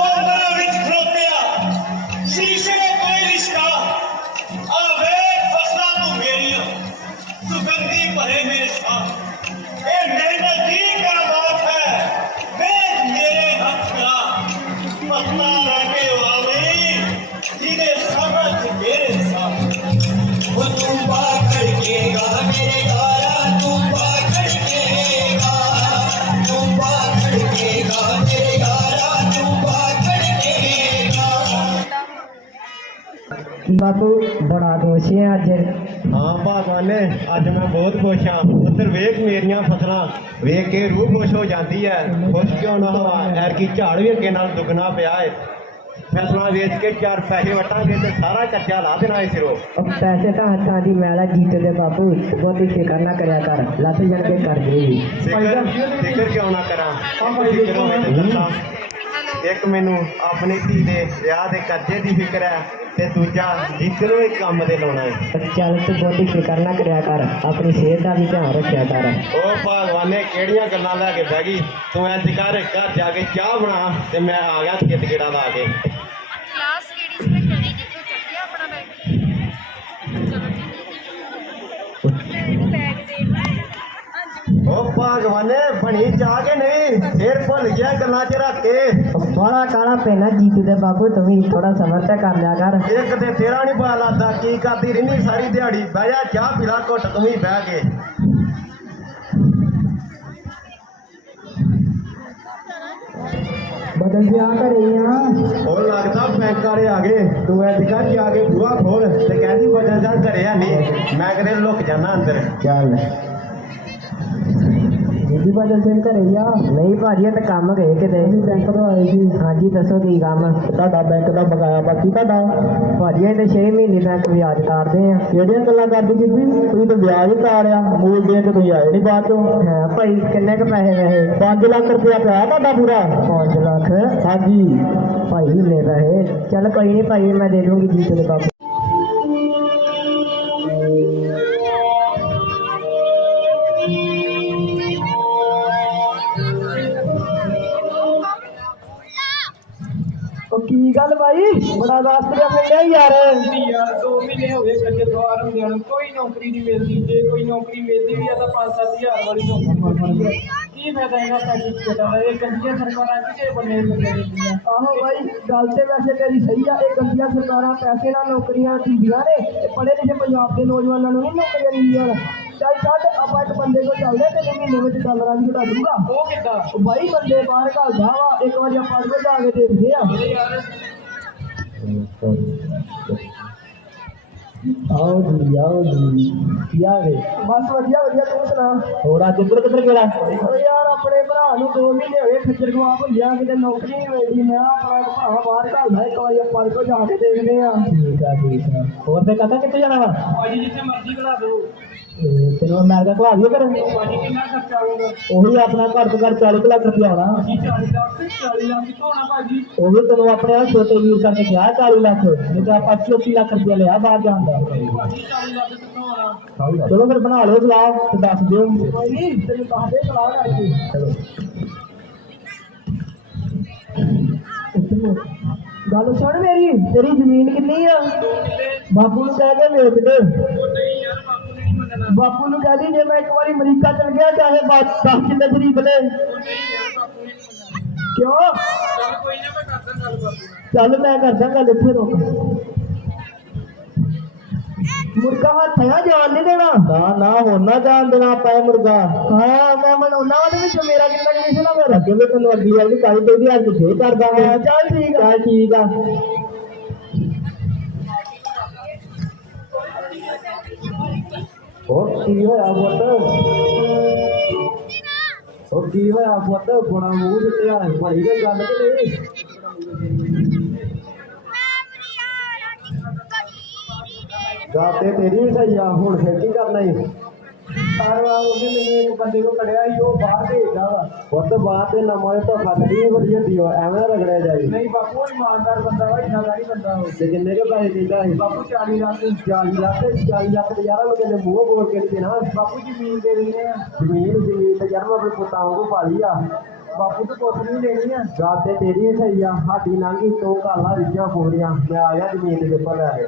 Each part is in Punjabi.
Oh, ਬਾਪੂ ਬੜਾ ਖੁਸ਼ ਹੈ ਅੱਜ। ਹਾਂ ਭਗਵਾਨੇ ਅੱਜ ਮੈਂ ਬਹੁਤ ਖੁਸ਼ ਹਾਂ। ਉੱਧਰ ਵੇਖ ਮੇਰੀਆਂ ਫਸਲਾਂ ਵੇਖ ਕੇ ਰੂਹ ਖੁਸ਼ ਹੋ ਜਾਂਦੀ ਹੈ। ਖੁਸ਼ ਕਿਉਂ ਨਾ ਹੋਵਾ? ਐਰ ਕੀ ਝਾੜ ਵੀ ਅੱਗੇ ਨਾਲ ਦੁੱਗਣਾ ਪਿਆ ਏ। ਫਸਲਾਂ ਵੇਚ ਕੇ ਚਾਰ ਪੈਸੇ ਵਟਾਂਗੇ ਤੇ ਸਾਰਾ ਕੱਚਾ ਲਾ ਦੇਣਾ ਏ ਸਿਰੋਂ। ਪੈਸੇ ਤਾਂ ਹੱਥਾਂ ਦੀ ਮੈਲਾ ਜੀਤ ਦੇ ਬਾਪੂ। ਬਹੁਤੀ ਫਿਕਰ ਨਾ ਕਰਿਆ ਕਰ। ਲੱਥ ਜਣ ਕੇ ਕਰ ਦੇਗੀ। ਫਿਕਰ ਫਿਕਰ ਕਿਉਂ ਨਾ ਕਰਾਂ? ਫਿਕਰ ਹੋਵੇ ਤੇ ਦੱਸਾਂ। ਇੱਕ ਮੈਨੂੰ ਆਪਣੀ ਧੀ ਦੇ ਵਿਆਹ ਦੇ ਕਰਜ਼ੇ ਦੀ ਫਿਕਰ ਹੈ। ਤੇ ਦੂਜਾ ਜਿੱਦਰੋਂ ਇੱਕ ਕੰਮ ਤੇ ਲਾਉਣਾ ਹੈ। ਚੱਲ ਤੂੰ ਬਹੁਤੀ ਫਿਕਰ ਨਾ ਕਰਿਆ ਕਰ। ਆਪਣੀ ਸਿਹਤ ਦਾ ਵੀ ਧਿਆਨ ਰੱਖਿਆ ਕਰ। ਉਹ ਭਗਵਾਨੇ ਕਿਹੜੀਆਂ ਗੱਲਾਂ ਲੈ ਕੇ ਬਹਿ ਗਈ? ਤੂੰ ਇੰਜ ਕਰ ਘਰ ਜਾ ਕੇ ਚਾਹ ਬਣਾ ਤੇ ਮੈਂ ਆ ਗਿਆ ਖੇਤ ਲਾ ਕੇ। ਉਹ ਭਗਵਾਨੇ ਬਣੀ ਚਾਹ ਕੇ ਨਹੀਂ ਫੇਰ ਭੁੱਲ ਗਿਆ ਗੱਲਾਂ 'ਚ ਰੱਖ ਕੇ। ਬੜਾ ਕਾਲਾ ਪੈਣਾ ਜੀਤ ਦੇ ਬਾਪੂ ਤੂੰ ਵੀ ਥੋੜਾ ਸਬਰ ਤੇ ਕਰ ਲਿਆ ਕਰ। ਇੱਕ ਤੇ ਤੇਰਾ ਨਹੀਂ ਪਤਾ ਲੱਗਦਾ ਕੀ ਕਰਦੀ ਰਹਿੰਦੀ ਸਾਰੀ ਦਿਹਾੜੀ ਬਹਿ ਜਾ ਚਾਹ ਪੀਲਾ ਘੁੱਟ ਤੂੰ ਵੀ ਬਹਿ ਕੇ। ਬਦਲ ਗਿਆ ਘਰੇ ਆ। ਉਹ ਲੱਗਦਾ ਬੈਂਕ ਵਾਲੇ ਆ ਗਏ ਤੂੰ ਐਂ ਕਰ ਜਾ ਕੇ ਬੂਹਾ ਖੋਲ ਤੇ ਕਹਿੰਦੀ ਬਦਲ ਜਾ ਘਰੇ ਆ ਨਹੀਂ। ਮੈਂ ਕਿਤੇ ਲੁਕ ਜਾਣਾ ਅੰਦਰ। ਚੱਲ। ਬੀਬੀ ਬਦਲ ਸਿੰਘ ਘਰੇ ਆ। ਨਹੀਂ ਭਾਜੀ ਤਾਂ ਕੰਮ ਗਏ ਕਿਤੇ। ਬੈਂਕ ਤੋਂ ਆਏ ਸੀ। ਹਾਂਜੀ ਦੱਸੋ ਕੀ ਕੰਮ? ਤੁਹਾਡਾ ਬੈਂਕ ਦਾ ਬਕਾਇਆ ਬਾਕੀ ਤੁਹਾਡਾ? ਭਾਜੀ ਇਹ ਤੇ 6 ਮਹੀਨੇ ਬੈਂਕ ਵਿਆਜ ਤਾਰਦੇ ਆ। ਕਿਹੜੀਆਂ ਗੱਲਾਂ ਕਰਦੀ ਬੀਬੀ? ਤੁਸੀਂ ਤਾਂ ਵਿਆਜ ਹੀ ਤਾਰਿਆ ਮੂਲ ਦੇ ਕੇ ਤੁਸੀਂ ਆਏ ਨਹੀਂ ਬਾਅਦ ਚੋਂ। ਹਾਂ ਭਾਈ ਕਿੰਨੇ ਕ ਪੈਸੇ ਵੈਸੇ? 5 ਲੱਖ ਰੁਪਇਆ ਪਿਆ ਤੁਹਾਡਾ ਪੂਰਾ। 5 ਲੱਖ? ਹਾਂਜੀ। ਭਾਈ ਹਿੱਲੇ ਪੈਸੇ? ਚੱਲ ਕੋਈ ਨਹੀਂ ਭਾਈ ਮੈਂ ਦੇ ਦੂੰਗੀ ਜੀ ਤੇਰੇ ਬਾਪੂ ਕੀ ਗੱਲ ਭਾਈ ਬੜਾ ਰਾਸਤਰੀਆ ਮਿਲਿਆ ਯਾਰ। ਯਾਰ 2 ਮਹੀਨੇ ਹੋ ਗਏ ਕੱਜੇ ਦੁਆਰ ਹੁੰਦਿਆਂ ਨੂੰ। ਕੋਈ ਨੌਕਰੀ ਨਹੀਂ ਮਿਲਦੀ। ਜੇ ਕੋਈ ਨੌਕਰੀ ਮਿਲਦੀ ਵੀ ਆ ਤਾਂ 5-7000 ਵਾਲੀ ਨੌਕਰੀ ਮਿਲਦੀ ਕੀ ਫਾਇਦਾ ਇਹਨਾਂ ਸਰਟੀਫਿਕੇਟਾਂ ਦਾ? ਇਹ ਕੰਦੀਆਂ ਸਰਕਾਰਾਂ ਕਿਸੇ ਬੰਨੇ ਮਿਲਦੇ ਰਹਿੰਦੀਆਂ ਆਹੋ ਭਾਈ ਗੱਲ ਤੇ ਵੈਸੇ ਤੇਰੀ ਸਹੀ ਆ। ਇਹ ਗੰਦੀਆਂ ਸਰਕਾਰਾਂ ਪੈਸੇ ਨਾਲ ਨੌਕਰੀਆਂ ਦਿੰਦੀਆਂ ਨੇ। ਤੇ ਪੜ੍ਹੇ ਲਿਖੇ ਪੰਜਾਬ ਦੇ ਨੌਜਵਾਨਾਂ ਨੂੰ ਨਹੀਂ ਨੌਕਰੀਆਂ ਦਿੰਦੀਆਂ। ਚੱਲ ਛੱਡ ਆਪਾਂ ਇੱਕ ਬੰਦੇ ਕੋਲ ਚੱਲਦੇ ਤੇ ਮਹੀਨੇ ਵਿੱਚ ਡਾਲਰਾਂ ਦੀ ਘਟਾ ਦੂੰਗਾ ਉਹ ਕਿੱਦਾਂ ਉਹ ਬਾਈ ਬੰਦੇ ਬਾਹਰ ਘੱਲਦਾ ਵਾ ਇੱਕ ਵਾਰੀ ਆਪਾਂ ਪੜ੍ਹ ਕੇ ਜਾ ਕੇ ਦੇਖਦੇ ਆ ਇਹ ਯਾਰ ਆਓ ਜੀ ਆਓ ਜੀ ਕੀ ਆ ਬਸ ਵਧੀਆ ਵਧੀਆ ਤੂੰ ਸੁਣਾ ਹੋਰ ਅੱਜ ਇੱਧਰ ਕਿੱਧਰ ਗਿਆ ਓ ਯਾਰ ਆਪਣੇ ਭਰਾ ਨੂੰ 2 ਮਹੀਨੇ ਹੋਏ ਖੱਜਰ ਖਵਾ ਭੁੱਲਿਆ ਕਿਤੇ ਨੌਕਰੀ ਨਹੀਂ ਮਿਲਦੀ ਮੈਂ ਆਪਣਾ ਭਰਾ ਬਾਹਰ ਘੱਲਦਾ ਇੱਕ ਵਾਰੀ ਆਪਾਂ ਕੋ ਜਾ ਕੇ ਦੇਖਦੇ ਆ ਠੀਕ ਆ ਠੀਕ ਆ ਹੋਰ ਤੇ ਕਹਤਾ ਕਿੱਥੇ ਜਾਣਾ ਵਾ ਭਾਜੀ ਜਿੱਥੇ ਮਰਜ਼ੀ ਘਲਾ ਦਿਓ ਤੈਨੂੰ ਮੈਂ ਦਾ ਘਲਾ ਦਿਓ ਕਰ ਭਾਜੀ ਕਿੰਨਾ ਖਰਚਾ ਆਊਗਾ ਉਹੀ ਆਪਣਾ ਘਰ ਤੋਂ ਘਰ 40 ਲੱਖ ਰੁਪਇਆ ਆਉਣਾ 40 ਲੱਖ 40 ਲੱਖ ਕਿੱਥੋਂ ਭਾਜੀ ਉਹ ਵੀ ਤੈਨੂੰ ਆਪਣੇ ਆਹ ਛੋਟੇ ਵੀਰ ਕਰਕੇ ਕਿਹਾ 40 ਲੱਖ ਨਹੀਂ ਤਾਂ ਆਪਾਂ 80 ਲੱਖ ਰੁਪਇਆ ਲਿਆ ਬਾਹਰ ਜਾਣ ਚਲੋ ਫਿਰ ਬਣਾ ਲਓ ਸਲਾਹ ਤੇ ਦੱਸ ਦਿਓ। ਕੋਈ ਨਹੀਂ ਤੈਨੂੰ ਦੱਸ ਦੇ ਸਲਾਹ ਕਰਕੇ ਚਲੋ ਗੱਲ ਸੁਣ ਮੇਰੀ, ਤੇਰੀ ਜ਼ਮੀਨ ਕਿੰਨੀ ਆ? ਬਾਪੂ ਨੂੰ ਕਹਿ ਕੇ ਵੇਚ ਦੇ। ਬਾਪੂ ਨੂੰ ਕਹਿ ਦੀ ਜੇ ਮੈਂ ਇੱਕ ਵਾਰੀ ਅਮਰੀਕਾ ਚਲ ਗਿਆ, ਚਾਹੇ 10 ਕਿੱਲੇ ਗਰੀਬ ਲੈ। ਕਿਉਂ? ਚੱਲ ਕੋਈ ਨਾ ਮੈਂ ਕਰਦਾ ਗੱਲ ਬਾਪੂ ਚੱਲ ਮੈਂ ਕਰਦਾ ਗੱਲ ਇੱਥੇ ਰੁਕ। ਮੁਰਗਾ ਹੱਥ ਆ ਜਾਣ ਨਹੀਂ ਦੇਣਾ ਨਾ ਨਾ ਹੁਣ ਨਾ ਜਾਣ ਦੇਣਾ ਆਪਾਂ ਇਹ ਮੁਰਗਾ ਹਾਂ ਮੈਂ ਮਨਾਉਣਾ ਉਹਦੇ ਵਿੱਚ ਮੇਰਾ ਕਿੰਨਾ ਕਮਿਸ਼ਨ ਆ ਮੇਰਾ ਅੱਗੇ ਵੀ ਤੈਨੂੰ ਅੱਗੀ ਵਾਲੀ ਕਾਹੀ ਦੇਦੀ ਅੱਜ ਫੇਰ ਕਰ ਦਾਂਗੇ ਚੱਲ ਠੀਕ ਆ ਚੱਲ ਠੀਕ ਆ ਹੋਰ ਕੀ ਹੋਇਆ ਪੁੱਤ ਉਹ ਕੀ ਹੋਇਆ ਪੁੱਤ ਬੜਾ ਮੂੰਹ ਜਿੱਤਿਆ ਭਾਈ ਕੋਈ ਗੱਲ ਤੇ ਨਹੀਂ ਗੱਲ ਤੇ ਤੇਰੀ ਵੀ ਸਹੀ ਆ ਹੁਣ ਫਿਰ ਕੀ ਕਰਨਾ ਈ ਪਰ ਉਹਨੇ ਮੈਨੂੰ ਇੱਕ ਬੰਦੇ ਨੂੰ ਕੜਿਆ ਸੀ ਉਹ ਬਾਹਰ ਭੇਜਦਾ ਵਾ ਪੁੱਤ ਬਾਤ ਤੇ ਨਮੋਏ ਤੋਂ ਫਸਲੀ ਬੜੀ ਹੁੰਦੀ ਓ ਐਵੇਂ ਨਾ ਰਗੜਿਆ ਜਾਈ ਨਹੀਂ ਬਾਪੂ ਉਹ ਇਮਾਨਦਾਰ ਬੰਦਾ ਵਾ ਇੰਨਾ ਦਾ ਨਹੀਂ ਬੰਦਾ ਉਹ ਤੇ ਕਿੰਨੇ ਕੇ ਪੈਸੇ ਦਿੰਦਾ ਸੀ ਬਾਪੂ 40 ਲੱਖ 40 ਲੱਖ 40 ਲੱਖ ਤੇ ਯਾਰ ਉਹ ਕਹਿੰਦੇ ਮੂੰਹ ਬੋਲ ਕੇ ਨਹੀਂ ਦੇਣਾ ਬਾਪੂ ਜ਼ਮੀਨ ਦੇ ਦਿੰਦੇ ਆ ਜ਼ਮੀਨ ਜ਼ਮੀਨ ਤੇ ਯਾਰ ਮੈਂ ਆਪਣੇ ਪੁੱਤਾਂ ਵਾਂਗੂ ਪਾਲੀ ਆ ਬਾਪੂ ਤੋਂ ਪੁੱਤ ਨਹੀਂ ਦੇਣੀ ਆ ਗੱਲ ਤੇ ਤੇਰੀ ਵੀ ਸਹੀ ਆ ਸਾਡੀ ਲੰਘੀ ਤੂੰ ਕਾਲਾ ਰਿੱਜਾਂ ਪੂਰੀਆਂ ਮੈਂ ਆ ਗਿਆ ਜ਼ਮੀਨ ਦੇ ਉੱਪਰ ਲੈ ਕੇ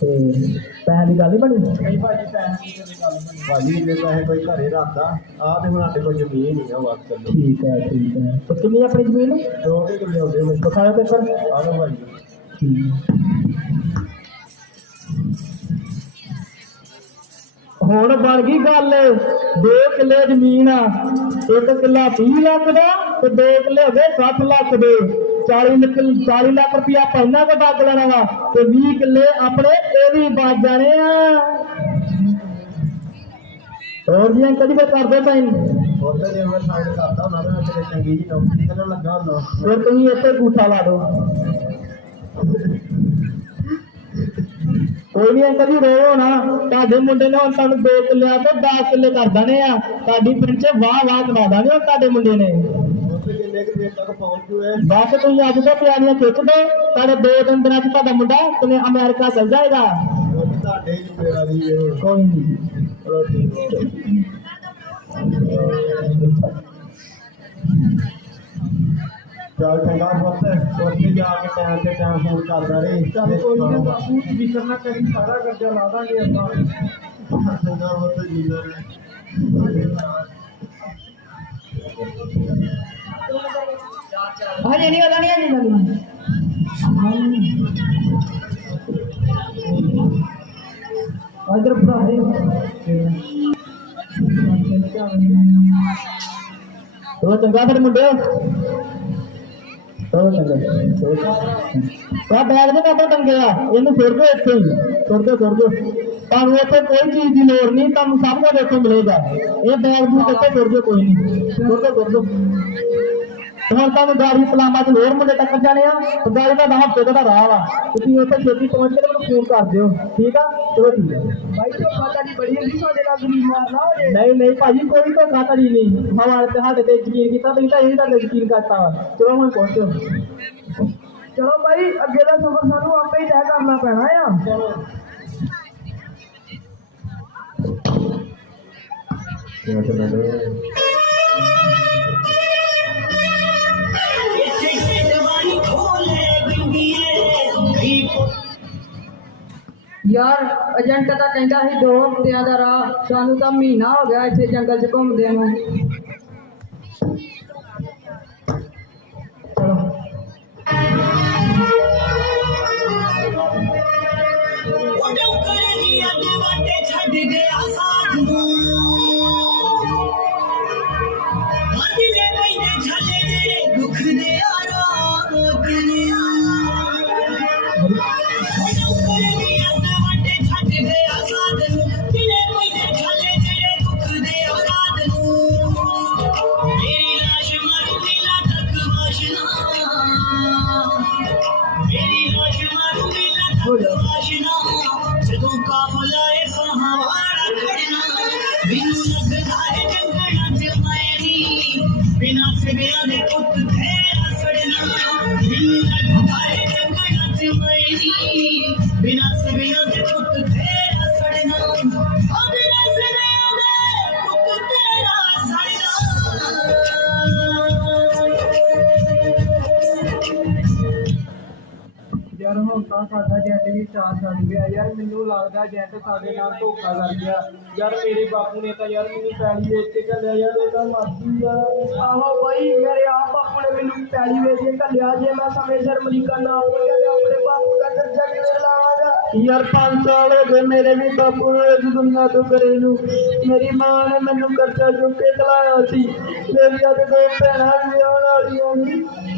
ਤੇ ਪੈਸਿਆਂ ਦੀ ਗੱਲ ਨਹੀਂ ਬਣੀ। ਨਹੀਂ ਭਾਜੀ ਪੈਸੇ ਦੀ ਗੱਲ ਨਹੀਂ ਭਾਜੀ ਜੇ ਪੈਸੇ ਕੋਈ ਘਰੇ ਰੱਖਦਾ ਆ ਤੇ ਹੁਣ ਸਾਡੇ ਕੋਲ ਜ਼ਮੀਨ ਹੀ ਆ ਵਾਕ ਚੱਲੋ ਠੀਕ ਹੈ ਠੀਕ ਹੈ। ਤੇ ਕਿੰਨੀ ਆਪਣੀ ਜ਼ਮੀਨ? ਦੋ ਕੇ ਕਿੰਨੇ ਹੁੰਦੇ ਮੈਂ ਬਖਾਇਆ ਪੇਪਰ। ਆ ਲਓ ਭਾਈ ਹੁਣ ਬਣ ਗਈ ਗੱਲ ਦੋ ਕਿੱਲੇ ਜ਼ਮੀਨ ਆ। ਇੱਕ ਕਿੱਲਾ 30 ਲੱਖ ਦਾ ਤੇ ਦੋ ਕਿੱਲੇ ਹੋ ਗਏ 60 ਲੱਖ ਦੇ। 40 ਲੱਖ 40 ਲੱਖ ਰੁਪਇਆ ਪਹਿਲਾਂ ਕੋ ਡੱਗ ਲੈਣਾ ਵਾ ਤੇ 20 ਕਿੱਲੇ ਆਪਣੇ ਇਹ ਵੀ ਬਚ ਜਾਣੇ ਆ। ਹੋਰ ਜੀ ਜੀ ਫਿਰ ਕਰਦੇ ਸਾਈਨ ਉੱਥੇ ਜੇ ਮੈਂ ਸਾਈਡ ਕਰਦਾ ਤਾਂ ਮੈਂ ਤੇਰੇ ਚੰਗੀ ਜੀ ਨੌਕਰੀ ਤੇ ਨਾ ਲੱਗਾ ਹੁੰਦਾ। ਫਿਰ ਤੁਸੀਂ ਇੱਥੇ ਗੂਠਾ ਲਾ ਦਿਓ। ਕੋਈ ਨਹੀਂ ਅੰਕਲ ਜੀ ਰੋ ਨਾ। ਤੁਹਾਡੇ ਮੁੰਡੇ ਨੇ ਹੁਣ ਤੁਹਾਨੂੰ ਦੋ ਕਿੱਲਿਆਂ ਤੋਂ 10 ਕਿੱਲੇ ਕਰ ਦੇਣੇ ਆ। ਤੁਹਾਡੀ ਪਿੰਡ 'ਚ ਵਾਹ ਵਾਹ ਕਰਾ ਦਾਂਗੇ ਤੁਹਾਡੇ ਮੁੰਡੇ ਨੇ। ਬਸ ਤੁਸੀਂ ਅੱਜ ਤੋਂ ਤਿਆਰੀਆਂ ਖਿੱਚ ਦੋ ਤੁਹਾਡੇ ਦੋ ਤਿੰਨ ਦਿਨਾਂ 'ਚ ਤੁਹਾਡਾ ਮੁੰਡਾ ਕਿਵੇਂ ਅਮਰੀਕਾ ਚਲ ਜਾਏਗਾ? ਤੁਹਾਡੇ ਹੀ ਹੈ ਹੁਣ। ਕੋਈ ਨਹੀਂ ਚਲੋ ਠੀਕ ਚੱਲ ਚੰਗਾ ਪੁੱਤ ਉੱਥੇ ਜਾ ਕੇ ਟਾਈਮ ਤੇ ਟਾਈਮ ਫੋਨ ਕਰਦਾ ਰਹੀ। ਚੱਲ ਕੋਈ ਨਾ ਬਾਪੂ ਫਿਕਰ ਨਾ ਕਰੀ ਸਾਰਾ ਕਰਜ਼ਾ ਲਾ ਦਾਂਗੇ ਆਪਾਂ। ਚੰਗਾ ਪੁੱਤ ਜੀਦਾ ਰਹੇ। ਹਜੇ ਨਹੀਂ ਆਦਾ ਨਹੀਂ ਹਜੇ ਨਹੀਂ ਇਧਰ ਭਰਾ ਦੇ ਉਹ ਚੰਗਾ ਫਿਰ ਮੁੰਡੇ ਉਹ ਚੰਗਾ ਆ ਬੈਗ ਦੇ ਕਾਪੇ ਟੰਗੇ ਆ ਇਹਨੂੰ ਫੇਰ ਦਿਓ ਇੱਥੇ ਹੀ ਫੇਰ ਦਿਓ ਫੇਰ ਦਿਓ ਤੁਹਾਨੂੰ ਇੱਥੇ ਕੋਈ ਚੀਜ਼ ਦੀ ਲੋੜ ਨਹੀਂ ਤੁਹਾਨੂੰ ਸਭ ਕੁਝ ਇੱਥੇ ਮਿਲੇਗਾ ਇਹ ਬੈਗ ਨੂੰ ਕਿੱਥੇ ਫੇਰ ਦਿਓ ਕੋਈ ਨਹੀਂ ਫੇਰ ਦਿਓ ਫੇਰ ਦਿਓ ਤੇ ਹੁਣ ਤੁਹਾਨੂੰ ਗਾੜੀ ਪਲਾਮਾ ਚ ਹੋਰ ਮੁੰਡੇ ਟੱਕਰ ਜਾਣੇ ਆ ਤੇ ਗਾੜੀ ਦਾ ਹਫ਼ਤੇ ਦਾ ਰਾਹ ਵਾ। ਤੁਸੀਂ ਉੱਥੇ ਛੇਤੀ ਪਹੁੰਚ ਕੇ ਤੇ ਮੈਨੂੰ ਫੋਨ ਕਰ ਦਿਓ ਠੀਕ ਆ? ਚਲੋ ਠੀਕ ਆ। ਭਾਈ ਤੋਂ ਪਤਾ ਨਹੀਂ ਬੜੀ ਹੁੰਦੀ ਸਾਡੇ ਨਾਲ ਜ਼ਮੀਨ ਮਾਰਨਾ ਹੋ ਜੇ ਨਹੀਂ ਨਹੀਂ ਭਾਜੀ ਕੋਈ ਧੋਖਾ ਧੜੀ ਨਹੀਂ। ਹਵਾਲੇ ਤੇ ਸਾਡੇ ਤੇ ਯਕੀਨ ਕੀਤਾ ਤੁਸੀਂ ਤਾਂ ਇਹ ਤਾਂ ਯਕੀਨ ਕਰਤਾ ਵਾ। ਚਲੋ ਹੁਣ ਪਹੁੰਚੋ। ਚਲੋ ਭਾਈ ਅੱਗੇ ਦਾ ਸਫ਼ਰ ਸਾਨੂੰ ਆਪੇ ਹੀ ਤੈਅ ਕਰਨਾ ਪੈਣਾ ਆ। ਚਲੋ ਯਾਰ ਏਜੰਟ ਤਾਂ ਕਹਿੰਦਾ ਸੀ ਦੋ ਹਫ਼ਤਿਆਂ ਦਾ ਰਾਹ ਸਾਨੂੰ ਤਾਂ ਮਹੀਨਾ ਹੋ ਗਿਆ ਇੱਥੇ ਜੰਗਲ 'ਚ ਘੁੰਮਦੇ ਨੂੰ ਤੱਕ ਵਾਸ਼ਨਾ ਜਦੋਂ ਕਾਫਲਾ ਏ ਸਹਾਵਾਰਾ ਖੜਨਾ ਮੈਨੂੰ ਲੱਗਦਾ ਹੈ ਜੰਗਲਾਂ 'ਚ ਮੈਰੀ ਬਿਨਾ ਸਿਵਿਆਂ ਤਾਂ ਸਾਡਾ ਜੈਟ ਵੀ ਚਾਰ ਛੱਡ ਗਿਆ। ਯਾਰ ਮੈਨੂੰ ਲੱਗਦਾ ਜੈਟ ਸਾਡੇ ਨਾਲ ਧੋਖਾ ਕਰ ਗਿਆ। ਯਾਰ ਮੇਰੇ ਬਾਪੂ ਨੇ ਤਾਂ ਯਾਰ ਮੈਨੂੰ ਪੈਲੀ ਵੇਚ ਕੇ ਘੱਲਿਆ। ਯਾਰ ਇਹ ਤਾਂ ਮਰਦੀ ਆ। ਆਹੋ ਬਾਈ ਮੇਰੇ ਆਪ ਬਾਪੂ ਨੇ ਮੈਨੂੰ ਪੈਲੀ ਵੇਚ ਕੇ ਘੱਲਿਆ। ਜੇ ਮੈਂ ਸਮੇਂ ਸਿਰ ਅਮਰੀਕਾ ਨਾ ਹੋ ਗਿਆ ਤੇ ਆਪਣੇ ਬਾਪੂ ਦਾ ਕਰਜ਼ਾ ਕਿਵੇਂ ਲਾਵਾਂਗਾ? ਯਾਰ 5 ਸਾਲ ਹੋ ਗਏ ਮੇਰੇ ਵੀ ਬਾਪੂ ਨੇ ਇਸ ਦੁਨੀਆ ਤੋਂ ਗਏ ਨੂੰ। ਮੇਰੀ ਮਾਂ ਨੇ ਮੈਨੂੰ ਕਰਜ਼ਾ ਚੁੱਕ ਕੇ ਚਲਾਇਆ ਸੀ। ਮੇਰੀਆਂ ਤੇ ਦੋ ਭੈਣਾਂ ਵੀ ਆਉਣ ਵਾਲੀਆਂ ਨੇ।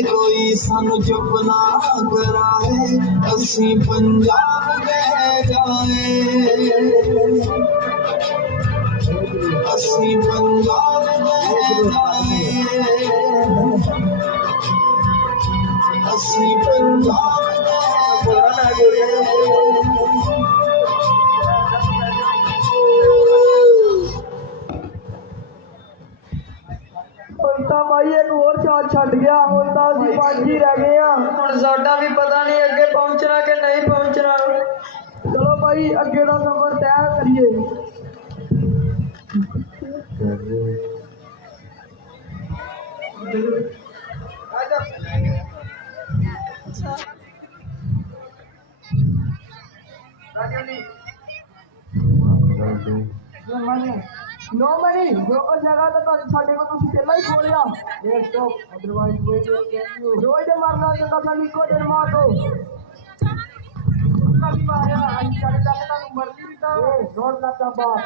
ਸੁਣ ਵੱਜਦੀ ਏ ਅਸੀਂ ਪੰਜਾਬ ਦੇ ਗਾਏ ਕੰਨਾਂ ਨਾਲ ਲੱਗ ਲੱਗ ਰੋਈਏ ਕੋਈ ਸਾਨੂੰ ਚੁੱਪ ਨਾ ਕਰਾਏ ਅਸੀਂ ਪੰਜਾਬ ਦੇ ਗਾਏ ਅਸੀਂ ਪੰਜਾਬ ਦੇ ਗਾਏ ਇੱਕ ਹੋਰ ਸਾਲ ਛੱਡ ਗਿਆ ਹੁਣ ਤਾਂ ਅਸੀਂ ਪੰਜ ਹੀ ਰਹਿ ਗਏ ਆ ਹੁਣ ਸਾਡਾ ਵੀ ਪਤਾ ਨਹੀਂ ਅੱਗੇ ਪਹੁੰਚਣਾ ਕਿ ਨਹੀਂ ਪਹੁੰਚਣਾ ਚਲੋ ਬਾਈ ਅੱਗੇ ਦਾ ਸਫ਼ਰ ਤੈਅ ਕਰੀਏ ਨੋ ਮਨੀ ਜੋ Nobody, broken Jagata Sandego to Sitelai Korea. Yes, stop, otherwise we will get you. Roy the Marna to Kasaniko del Mato. Not not the bar.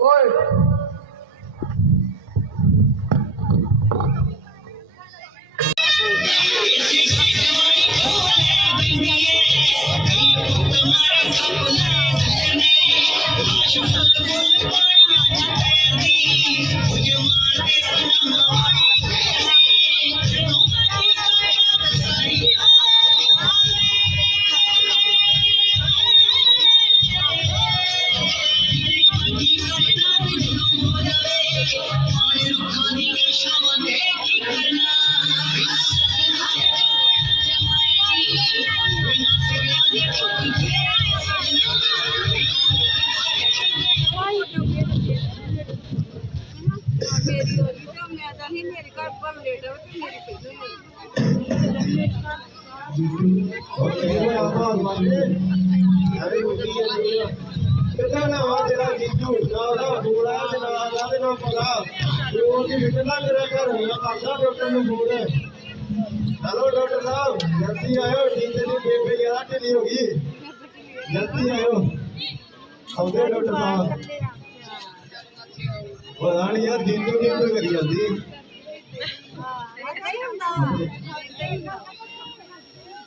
Oi. Thank you. Yeah. ਕਿਤੇ ਨਾ ਵਾ ਤੇਰਾ ਜੀਜੂ ਨਾ ਬੋਲਾ ਤੇ ਨਾ ਉਹਦਾ ਪਤਾ ਉਹ ਦੀ ਵਿਚਲਾ ਮੇਰਾ ਘਰ ਹੋਣਾ ਕਰਦਾ ਡਾਕਟਰ ਨੂੰ ਫੋਨ ਹੈਲੋ ਡਾਕਟਰ ਸਾਹਿਬ ਜਲਦੀ ਆਇਓ ਟੀਚਰ ਦੀ ਬੇਬੇ ਜ਼ਿਆਦਾ ਢਿੱਲੀ ਹੋ ਗਈ ਜਲਦੀ ਆਇਓ ਆਉਂਦੇ ਡਾਕਟਰ ਸਾਹਿਬ ਪਤਾ ਨਹੀਂ ਯਾਰ ਜੀਜੂ ਕੀ ਕਰੀ ਜਾਂਦੀ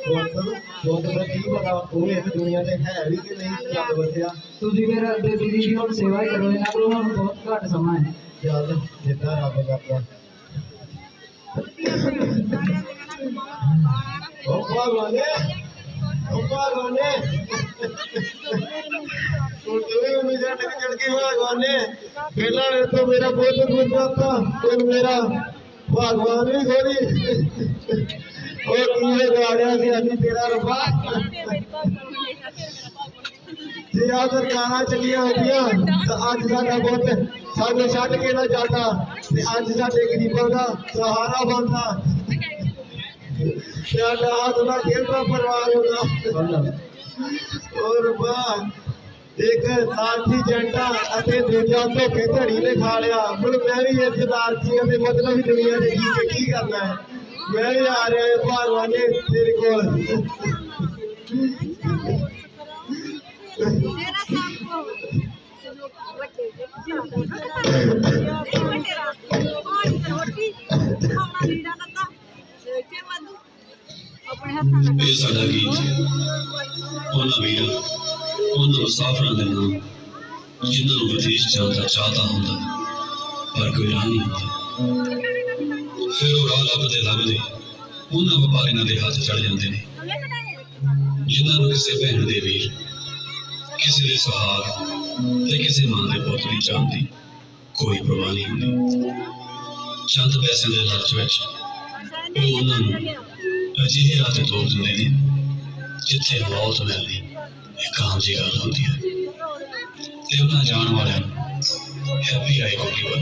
ਪੁੱਤ ਪੁੱਤ ਦਾ ਕੀ ਪਤਾ ਉਹ ਇਸ ਦੁਨੀਆ ਤੇ ਹੈ ਵੀ ਕਿ ਨਹੀਂ ਰੱਬ ਵਸਿਆ ਤੁਸੀਂ ਫਿਰ ਬੇਬੀ ਜੀ ਦੀ ਹੁਣ ਸੇਵਾ ਹੀ ਕਰੋ ਇਹਨਾਂ ਕੋਲ ਹੁਣ ਬਹੁਤ ਘੱਟ ਸਮਾਂ ਹੈ ਚੱਲ ਜਿੱਦਾਂ ਰੱਬ ਕਰਦਾ ਉਹ ਭਗਵਾਨੇ ਉਹ ਭਗਵਾਨੇ ਤੂੰ ਕਿਵੇਂ ਮੈਨੂੰ ਜੱਟ ਕੇ ਚੜ ਕੇ ਭਗਵਾਨੇ ਪਹਿਲਾਂ ਇਹ ਤੋਂ ਮੇਰਾ ਪੁੱਤ ਗੁਜ਼ਰਤਾ ਤੇ ਮੇਰਾ ਭਗਵਾਨ ਵੀ ਖੋਲੀ ਉਹ ਕਿਵੇਂ ਗਾੜਿਆ ਸੀ ਅਸੀਂ ਤੇਰਾ ਰੱਬਾ ਜੇ ਆ ਸਰਕਾਰਾਂ ਚੱਲੀਆਂ ਹੁੰਦੀਆਂ ਤਾਂ ਅੱਜ ਸਾਡਾ ਪੁੱਤ ਸਾਨੂੰ ਛੱਡ ਕੇ ਨਾ ਜਾਂਦਾ ਤੇ ਅੱਜ ਸਾਡੇ ਗਰੀਬਾਂ ਦਾ ਸਹਾਰਾ ਬਣਦਾ ਸਾਡਾ ਹੱਥ ਦਾ ਖੇਡਦਾ ਪਰਿਵਾਰ ਹੁੰਦਾ ਔਰ ਰੱਬਾ ਇੱਕ ਲਾਲਚੀ ਜੰਟਾ ਅਤੇ ਦੂਜਾ ਧੋਖੇ ਧੜੀ ਨੇ ਖਾ ਲਿਆ ਹੁਣ ਮੈਂ ਵੀ ਇਸ ਲਾਲਚੀਆਂ ਦੇ ਮਤਲਬ ਹੀ ਦੁਨੀਆ ਦੇ ਕੀ ਕੀ ਕਰਨਾ ਹੈ ਮੈਂ ਵੀ ਆ ਰਿਹਾ ਭਾਰਵਾਨੇ ਤੇਰੇ ਕੋਲ ਤੇਰਾ ਸਭ ਕੋ ਵੱਡੇ ਨਹੀਂ ਵੱਡੇਰਾ ਕੋਈ ਰੋਟੀ ਖਾਣਾ ਲੀੜਾ ਲੱਤਾ ਇੱਥੇ ਵਾਧੂ ਆਪਣੇ ਹੱਥਾਂ ਨਾਲ ਇਹ ਸਾਡਾ ਗੀਤ ਉਹਨਾਂ ਵੀਰਾਂ ਉਹਨਾਂ ਮੁਸਾਫਰਾਂ ਦੇ ਨਾਮ ਜਿਨ੍ਹਾਂ ਨੂੰ ਵਿਦੇਸ਼ ਜਾਣ ਦਾ ਚਾਹਤਾ ਹੁੰਦਾ ਪਰ ਕੋਈ ਰਾਹ ਨਹੀਂ ਹੁੰਦਾ ਫਿਰ ਉਹ ਰਾਹ ਲੱਭਦੇ ਲੱਭਦੇ ਉਹਨਾਂ ਵਪਾਰੀਆਂ ਦੇ ਹੱਥ ਚੜ ਜਾਂਦੇ ਨੇ। ਜਿਨ੍ਹਾਂ ਨੂੰ ਕਿਸੇ ਭੈਣ ਦੇ ਵੀਰ, ਕਿਸੇ ਦੇ ਸੁਹਾਗ ਤੇ ਕਿਸੇ ਮਾਂ ਦੇ ਪੁੱਤ ਦੀ ਜਾਨ ਦੀ ਕੋਈ ਪਰਵਾਹ ਨਹੀਂ ਹੁੰਦੀ। ਚੰਦ ਪੈਸਿਆਂ ਦੇ ਲਾਲਚ ਵਿੱਚ ਉਹ ਉਹਨਾਂ ਨੂੰ ਅਜਿਹੇ ਰਾਹ ਤੇ ਤੋਰ ਦਿੰਦੇ ਨੇ ਜਿੱਥੇ ਮੌਤ ਮਿਲਦੀ ਇੱਕ ਆਮ ਜਿਹੀ ਗੱਲ ਹੁੰਦੀ ਹੈ। ਤੇ ਉਹਨਾਂ ਜਾਣ ਵਾਲਿਆਂ ਨੂੰ ਹੈਪੀ ਆਈ ਹੋਗੀ ਵੱਲ।